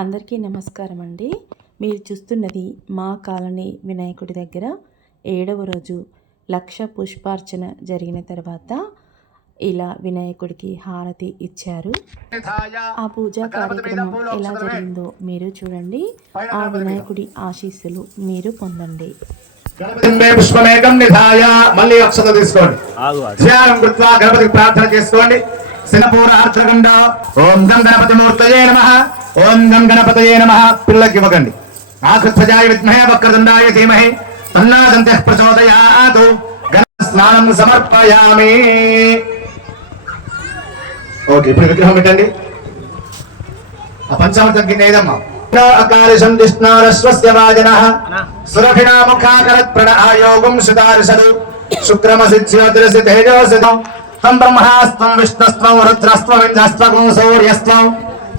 అందరికీ నమస్కారం అండి మీరు చూస్తున్నది మా కాలనీ వినాయకుడి దగ్గర ఏడవ రోజు లక్ష పుష్పార్చన జరిగిన తర్వాత ఇలా వినాయకుడికి హారతి ఇచ్చారు. ఆ పూజా కార్యక్రమం ఎలా జరిగిందో మీరు చూడండి. ఆ వినాయకుడి ఆశీస్సులు మీరు పొందండి. మళ్ళీ అక్షత తీసుకోండి. గణపతికి ప్రార్థన చేసుకోండి. ఓం గం గణపతి మూర్తయే నమ. ఓం గం గణపతయే నమ. పిల్లకి ఇవ్వకండి. ఆకృత్వజాయ విద్మహే వక్రదండాయ ధీమహే. తన్నాదంతే ప్రచోదయాతు. గణ స్నానం సమర్పయామి. ఓకే ఇప్పుడు విగ్రహం పెట్టండి. ఆ పంచామృతం కింద ఏదమ్మా? అకాలిశం దిష్ణారస్వస్య వాజనః. సురభిణా ముఖాకరత్ ప్రణాయోగం సుదార్శను శుక్రమసిజ్యోతిరసి తేజోసితం తం బ్రహ్మాస్త్వం విష్ణుస్త్వం రుద్రస్త్వం ఇంద్రస్త్వం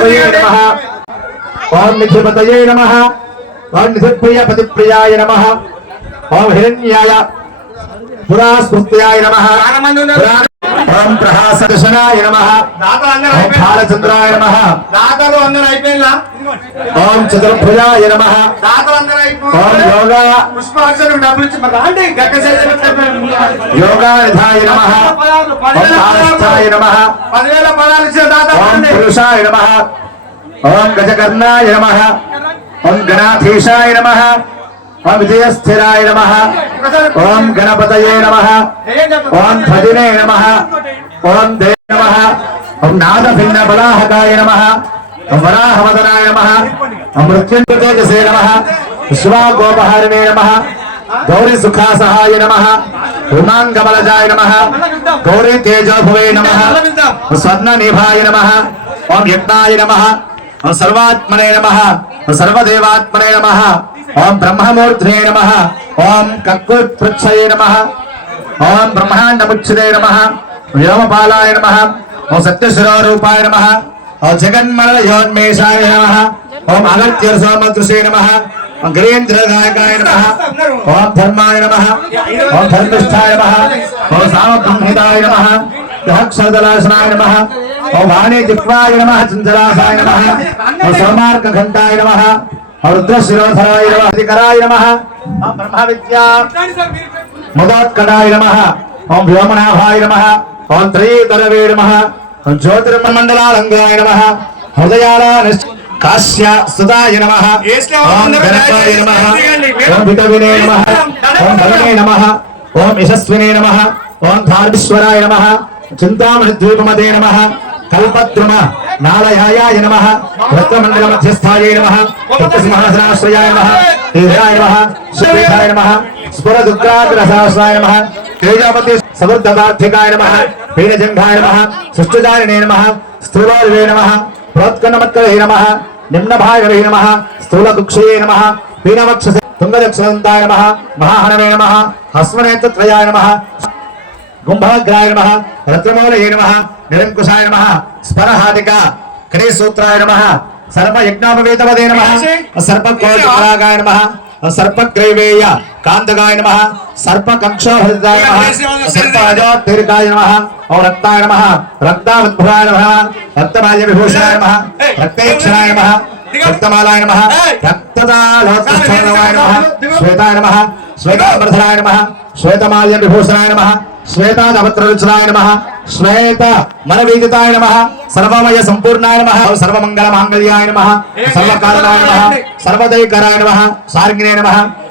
पतिप्रियाय नम। ओम निधिपतये नमः। ओम निधिप्रिय पतिप्रियाय नमः। ओम हिरण्याय। पुरा स्मृत्याय नमः ఓం ప్రహాసదర్శనాయ నమః. దాతలు అందరూ ఓం అయిపోయిందా? బాలచంద్రాయ నమః. దాతలు అందరూ అయిపోయిందా ఓం చతుర్భుజాయ నమః. దాతలు అందరూ ఓం అయిపోయింది యోగా. పుష్పార్చనకు డబ్బులు ఇచ్చి మరి రాండి. గట్ట యోగానిధాయ నమః. ఓం ఆస్థాయ నమః. పదివేల పదాలు ఇచ్చిన దాత ఓం రండి. పురుషాయ నమ. ఓం గజకర్ణాయ నమ. ఓం గణాధీశాయ నమ. ओम विजयस्थिराय नम ओं गणपत नम ओं भजने नम ओं दे नम ओं नादभिन्न बलाहकाय नम ओं वराहवदनाय नम ओं मृत्युंजसे नम शिवागोपहारिणे नम गौरी सुखा सहाय नम उमांगबलजाय नम गौरी तेजो तेजोभुवे नम स्वर्ण निभाय नम ओं यज्ञाय नम ओं सर्वात्मने नम सर्वदेवात्मने नम ओम ब्रह्ममूर्धे नम। ओं कक्कुत्पृक्षये नम। ओं ब्रह्मांडमुच्छिदे नम। व्योमपालाय नम। ओं सत्यशिरोरूपाय नम। ओं जगन्मलयोन्मेषाय नम। ओं अगत्यर्सोमदृशे नम। अग्रेन्द्रदायकाय नमः। ओम धर्माय नमः। ओम धर्मिष्ठाय नमः। ओम सामब्रह्मिताय नमः। यक्षरदलासनाय नमः। ओम वाणिज्यत्वाय नमः। चञ्चलासाय नमः। ओम सौमार्गघण्टाय नमः। రుద్రశిరోధరాయ నమ. అధికరాయ నమ. ఓం బ్రహ్మ విద్యా ముదోత్కటాయ నమ. ఓం వ్యోమనాభాయ నమ. ఓం త్రయీతరవే నమ. ఓం జ్యోతిర్మండలాలంగాయ నమ. హృదయాల కాశ్య సుదాయ నమ. ఓం గణపాయ నమ. ఓం విటవినే నమ. ఓం బలనే నమ. ఓం యశస్వినే నమ. ఓం ధార్మేశ్వరాయ నమ. చింతామణి ద్వీపమదే నమ. కల్పద్రుమ. नालयाय नमः। रत्नमंडल मध्यस्थाय नमः। तत्सिंहासनाश्रयाय नमः। तेजाय नमः। सुपीठाय नमः। स्फुरदुग्राग्रसाश्राय नमः। तेजापति समृद्धदार्थिकाय नमः। पीनजंघाय नमः। सुष्टुदारिणे नमः। स्थूलोर्वे नमः। प्रोत्कन्नमत्करे नमः। निम्नभागरे नमः। स्थूलकुक्षये नमः। पीनवक्षसे तुङ्गदक्षदन्ताय नमः। महाहनवे नमः। हस्मनेत्रत्रयाय नमः। गुंभाग्राय नमः। रत्नमौलये नमः। నిరంకుశాయ నమ స్పరహాదిక క్రీసూత్రాయ నమ సర్పయజ్ఞాపవేతవదే నమ సర్పకోటిపరాగాయ నమ సర్పగ్రైవేయ కాంతగాయ నమ సర్పకంక్షోహృదాయ నమ సర్పాజోత్తిరికాయ నమ ఓ రక్తాయ నమ రక్తావద్భురాయ నమ రక్తమాల్య విభూషణాయ నమ రక్తేక్షణాయ నమ రక్తమాలాయ నమ రక్తదాలోత్సవాయ నమ శ్వేతాయ నమ శ్వేతాంబరధరాయ నమ శ్వేతమాల్య విభూషణాయ నమ శ్వేతాదవత్రరుచనాయ నమ శ్వేత మనవీదితాయ నమ సర్వమయ సంపూర్ణాయ నమ సర్వమంగళ మాంగళ్యాయ నమ సర్వకారణాయ నమ సర్వదైకరాయ నమ సార్గినే నమ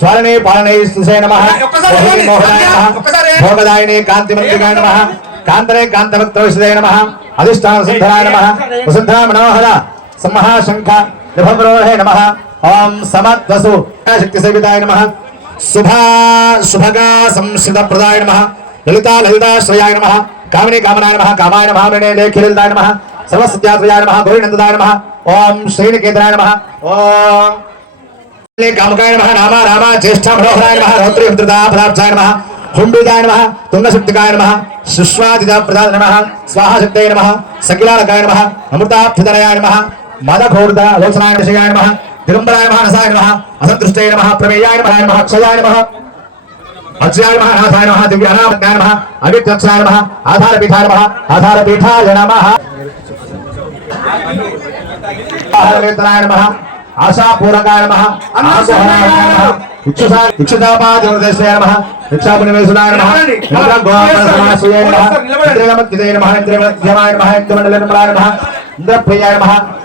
జ్వాలనే పాలనే స్తుసే నమః ఒక్కసారి మోహిని చూడండి. మోహనాయ నమః ఒక్కసారి. భోగదాయిని కాంతిమంతికాయ నమః కాంతనే కాంతవక్త్రవిషదే నమః అధిష్టాన సిద్ధాయ నమః వసుంధరా మనోహర సంమహాశంఖ విభవరోహే నమః ఓం సమత్వసు శక్తి సేవితాయ నమః శుభా శుభగా సంస్కృత ప్రదాయ నమః లలితా లలితాశ్రయాయ నమః కామిని కామనాయ నమః కామాయ నమః మృణే లేఖిలిదాయ నమః సర్వసత్యాత్రయాయ నమః గౌరీనందదాయ నమః ఓం శ్రీనికేతనాయ నమః ఓం कामुकाय नमः नामा रामा, ज्येष्ठा मनोहराय नमः रौद्री भद्रता पदार्थाय नमः हुंडुदाय नमः तुंगशक्तिकाय नमः सुष्वादिदा प्रदाय नमः स्वाहा शक्तये नमः सकिलालकाय नमः अमृताभ्युदनाय नमः मदघोरदा लोचनाय विषयाय नमः दिगंबराय नमः नसाय नमः, असंतुष्टये नमः, प्रमेयाय नमः नमः, क्षयाय नमः अज्ञाय नमः, नाथाय नमः दिव्यानामज्ञाय नमः अविद्यक्षाय नमः, आधारपीठाय नमः आधारपीठाय नमः। आहारवेतनाय नमः। అనామజ్ఞాయ నమః. అవిత్యక్షాయ నమః. ఆధారపీఠాయ నమః. ఆధారపీఠాయ నమః. ఆహారవేతనాయ నమః. ఆశాపూరకాయ నమః. ఆశహనాయ నమః.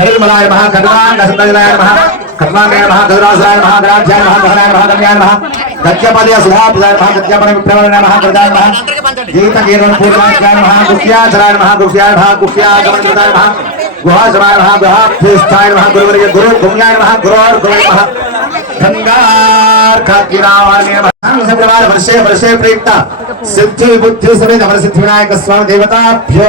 नरिमलाय नमः कर्णाङ्गसन्दजनाय नमः कर्णाङ्गाय नमः गजराजराय नमः गराढ्याय नमः गहनाय नमः गम्याय नमः गत्यपदय सुधापिताय नमः गत्यपदय विप्रवणाय नमः, गजाय नमः गीतगीर्वन् पूजाय नमः, गुह्याचराय नमः, गुह्याय नमः गुह्यागमनकृताय सिद्धि, बुद्धि, समेत सिद्धि विनायक स्वामी देवताभ्यो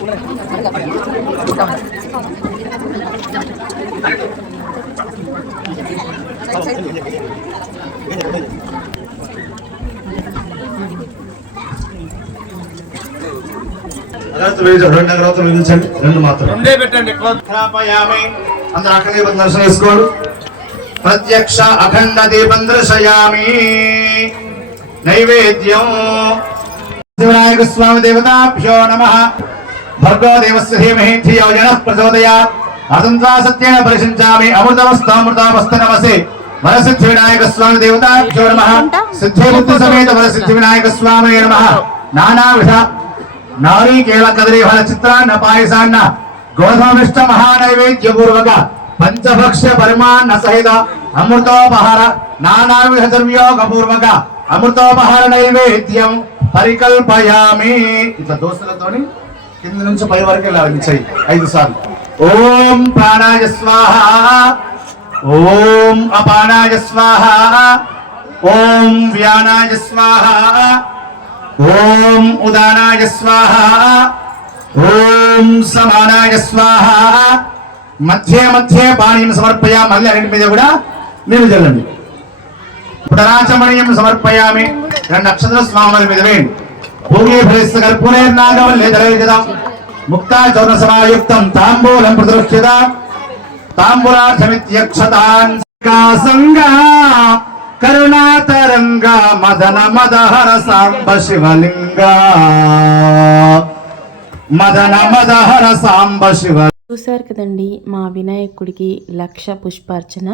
రెండు మాత్రం పెట్టండి అందరూ దర్శనం చేసుకోండి ప్రత్యక్ష అఖండ దీపం దర్శయామి. నైవేద్యం. వినాయక స్వామి దేవతాభ్యో నమ. భర్గో దేవస్య ధీమహి ధియో జనః ప్రచోదయాత్. అతంత్వా సత్యేన పరిశించామి. అమృతమస్తామృతామస్త నమసే వరసిద్ధి వినాయక స్వామి దేవతాభ్యో నమ. సిద్ధి బుద్ధి సమేత వరసిద్ధి వినాయక స్వామి నమ. నానావిధ నారీకేళ కదరీ ఫల చిత్రాన్న పాయసాన్న గోధమిష్ట మహానైవేద్య పూర్వక పంచభక్ష పరిమాణ సహిత అమృతోపహార నానావిధ ద్రవ్యోగ పూర్వక అమృతోపహార నైవేద్యం పరికల్పయామి. ఇట్లా దోస్తులతోని కింద నుంచి పై వరకు వెళ్ళాలి చెయ్యి ఐదు సార్లు. ఓం ప్రాణాయ స్వాహ. ఓం అపానాయ స్వాహ. ఓం వ్యానాయ స్వాహ. ఓం ఉదానాయ స్వాహ. ఓం సమానాయ స్వాహ. మధ్య మధ్య పానీయం సమర్పయా మళ్ళీ అన్నింటి మీద కూడా నీళ్ళు చల్లండి పునరాచమణీయం సమర్పయామి. రెండు నక్షత్ర స్వాముల మీద వేయండి. భూమి ఫలిస్త కర్పూరే నాగవల్లి ధరేజదాం ముక్తా చౌర సమాయుక్తం తాంబూలం ప్రదృష్టిదా తాంబూలార్థమిత్యక్షతాన్ సంగా కరుణాతరంగ మదన మదహర సాంబ శివలింగ మదన మదహర సాంబ శివ చూశారు కదండి మా వినాయకుడికి లక్ష పుష్పార్చన.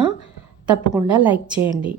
తప్పకుండా లైక్ చేయండి.